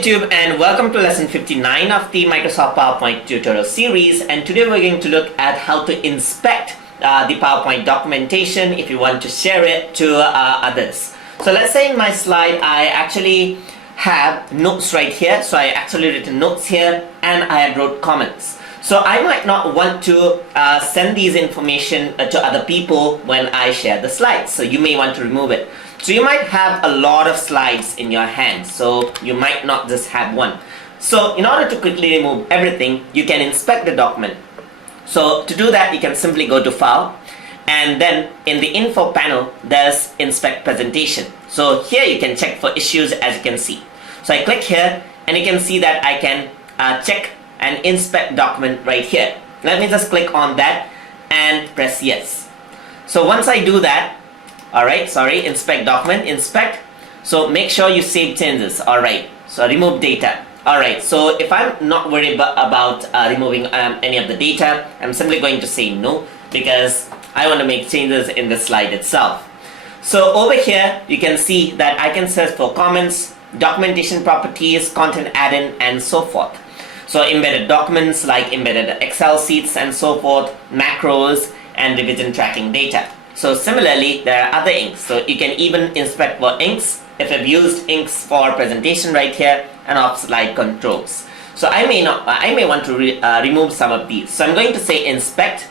YouTube, and welcome to lesson 59 of the Microsoft PowerPoint tutorial series. And today we're going to look at how to inspect the PowerPoint documentation if you want to share it to others. So let's say in my slide I actually have notes right here. So I actually written notes here and I had wrote comments. So I might not want to send these information to other people when I share the slides. So you may want to remove it. So you might have a lot of slides in your hand. So you might not just have one. So in order to quickly remove everything, you can inspect the document. So to do that, you can simply go to File, and then in the Info panel, there's Inspect Presentation. So here you can check for issues, as you can see. So I click here and you can see that I can check and inspect document right here. Let me just click on that and press yes. So once I do that, inspect document, inspect. So make sure you save changes. Alright, so remove data. Alright, so if I'm not worried about removing any of the data, I'm simply going to say no, because I want to make changes in the slide itself. So over here you can see that I can search for comments, documentation properties, content add-in, and so forth. So embedded documents like embedded Excel sheets and so forth, macros, and revision tracking data. So similarly, there are other inks. So you can even inspect for inks if I've used inks for presentation right here, and of slide controls. So I may want to remove some of these. So I'm going to say inspect,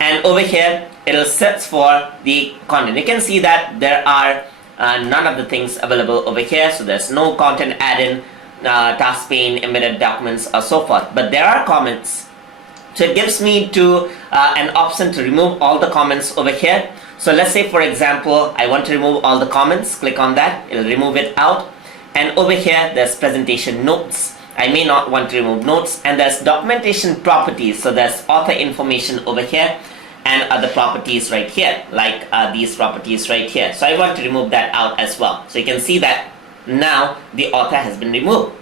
and over here it'll search for the content. You can see that there are none of the things available over here. So there's no content add-in, task pane, embedded documents, or so forth. But there are comments. So it gives me an option to remove all the comments over here. So let's say, for example, I want to remove all the comments. Click on that, it'll remove it out. And over here there's presentation notes. I may not want to remove notes. And there's documentation properties. So there's author information over here and other properties right here, like these properties right here. So I want to remove that out as well. So you can see that now the author has been removed.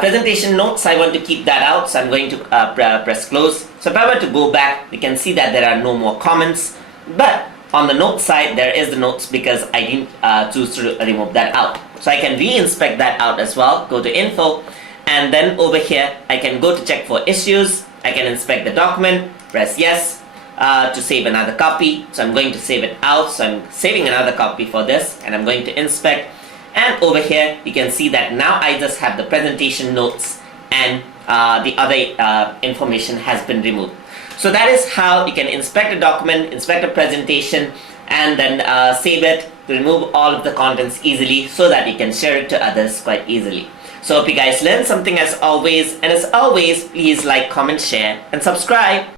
Presentation notes, I want to keep that out, so I'm going to press close. So if I were to go back, you can see that there are no more comments, but on the notes side there is the notes, because I didn't choose to remove that out. So I can re-inspect that out as well. Go to Info, and then over here I can go to check for issues. I can inspect the document, press yes to save another copy. So I'm going to save it out. So I'm saving another copy for this, and I'm going to inspect. And over here you can see that now I just have the presentation notes, and the other information has been removed. So that is how you can inspect a document, inspect a presentation, and then save it to remove all of the contents easily, so that you can share it to others quite easily. So hope you guys learned something as always, and as always, please like, comment, share, and subscribe.